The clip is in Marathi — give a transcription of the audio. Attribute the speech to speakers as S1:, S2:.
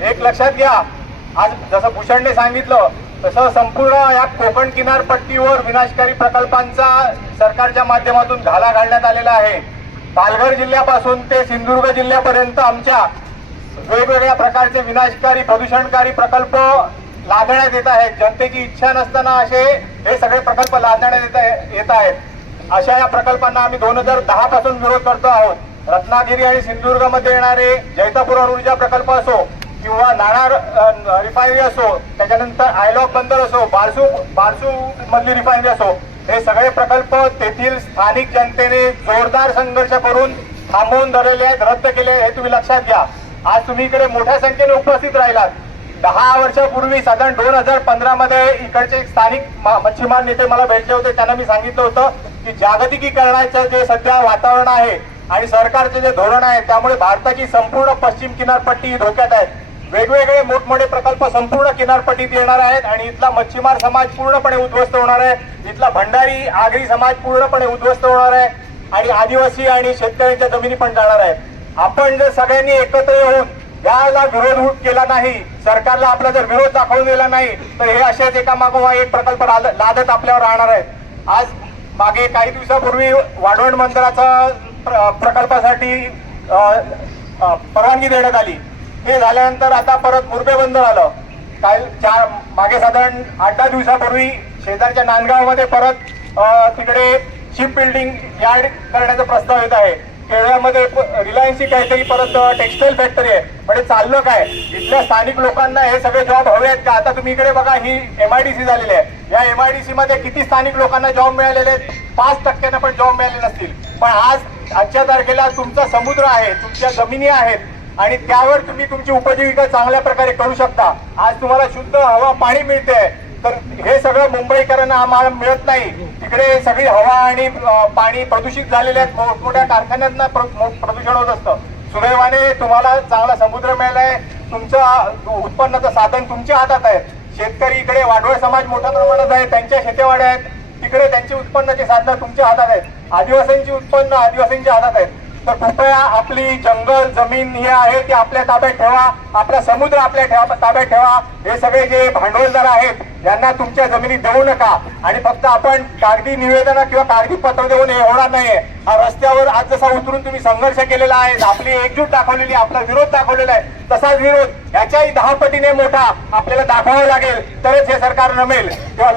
S1: एक लक्षात घ्या आज जसं भूषणने सांगितलं तसं संपूर्ण या कोकण किनारपट्टीवर विनाशकारी प्रकल्पांचा सरकारच्या माध्यमातून घाला घालण्यात आलेला आहे. पालघर जिल्ह्यापासून ते सिंधुदुर्ग जिल्ह्यापर्यंत आमच्या वेगवेगळ्या प्रकारचे विनाशकारी प्रदूषणकारी प्रकल्प लादण्यात येत आहेत. जनतेची इच्छा नसताना असे हे सगळे प्रकल्प लादण्यात येत येत आहेत. अशा या प्रकल्पांना आम्ही दोन हजार दहा पासून विरोध करतो आहोत. रत्नागिरी आणि सिंधुदुर्गमध्ये येणारे जैतापूर ऊर्जा प्रकल्प असो किंवा नाणार रिफायनरी असो त्याच्यानंतर आयलॉक बंदर असो बारसू बारसू मधली रिफायनरी असो हे सगळे प्रकल्प तेथील स्थानिक जनतेने जोरदार संघर्ष करून थांबवून धरलेले आहेत रद्द केले हे तुम्ही लक्षात घ्या. आज तुम्ही इकडे मोठ्या संख्येने उपस्थित राहिलात. दहा वर्षापूर्वी साधारण दोन हजार पंधरा मध्ये इकडचे स्थानिक म- मच्छीमार नेते मला भेटले होते त्यांना मी सांगितलं होतं की जागतिकीकरणाचं जे सध्या वातावरण आहे आणि सरकारचे जे धोरण आहे त्यामुळे भारताची संपूर्ण पश्चिम किनारपट्टी ही धोक्यात आहे वेगवेगळे मोठमोठे प्रकल्प संपूर्ण किनारपट्टीत येणार आहेत आणि इथला मच्छीमार समाज पूर्णपणे उद्ध्वस्त होणार आहे. इथला भंडारी आगरी समाज पूर्णपणे उद्ध्वस्त होणार आहे. आणि आदिवासी आणि शेतकऱ्यांच्या जमिनी पण जाणार आहेत. आपण जर सगळ्यांनी एकत्र येऊन याला विरोध केला नाही सरकारला आपला जर विरोध दाखवून दिला नाही तर हे असेच एका मागोवा एक प्रकल्प लादत आपल्यावर राहणार आहेत आज मागे काही दिवसापूर्वी वाढवण मंदिराचा प्र- प्रकल्पासाठी परवानगी देण्यात आली. हे झाल्यानंतर आता परत मुरबे बंदर आलं काल चार मागे साधारण आठ दहा दिवसापूर्वी शेजारच्या नांदगावमध्ये परत तिकडे शिप बिल्डिंग यार्ड करण्याचा प्रस्ताव येत आहे. केरळमध्ये रिलायन्सची काहीतरी परत टेक्सटाईल फॅक्टरी आहे. म्हणजे चाललं काय? इथल्या स्थानिक लोकांना हे सगळे जॉब हवे आहेत का? आता तुम्ही इकडे बघा ही एम आय डी सी झालेली आहे. या एम आय डी सी मध्ये किती स्थानिक लोकांना जॉब मिळालेले आहेत? पाच टक्क्यांना पण जॉब मिळाले नसतील. पण आज आजच्या तारखेला तुमचा समुद्र आहे तुमच्या जमिनी आहेत आणि त्यावर तुम्ही तुमची उपजीविका चांगल्या प्रकारे करू शकता. आज तुम्हाला शुद्ध हवा पाणी मिळते. तर हे सगळं मुंबईकरांना आम्हाला मिळत नाही. तिकडे सगळी हवा आणि पाणी प्रदूषित झालेले आहेत. मोठमोठ्या कारखान्यांना प्र- मो- प्रदूषण होत असतं. सुदैवाने तुम्हाला चांगला समुद्र मिळालाय. तुमचं उत्पन्नाचं साधन तुमच्या हातात आहे. शेतकरी इकडे वाडवळ समाज मोठ्या प्रमाणात आहे. त्यांच्या शेतेवाड्या आहेत. तिकडे त्यांची उत्पन्नाची साधनं तुमच्या हातात आहेत. आदिवासींची उत्पन्न आदिवासींच्या हातात आहेत. तर कृपया आपली जंगल जमीन हे आहे ते आपल्या ताब्यात ठेवा. आपला समुद्र आपल्या ठेवा ताब्यात ठेवा. हे सगळे जे भांडवलदार आहेत यांना तुमच्या जमिनी देऊ नका. आणि फक्त आपण कागदी निवेदन किंवा कागदी पत्र देऊन हे होणार नाहीये. हा रस्त्यावर आज जसा उतरून तुम्ही संघर्ष केलेला आहे आपली एकजूट दाखवलेली आपला विरोध दाखवलेला आहे तसाच विरोध याच्याही दहा पटीने मोठा आपल्याला दाखवावा लागेल. तरच हे सरकार नमेल. तेव्हा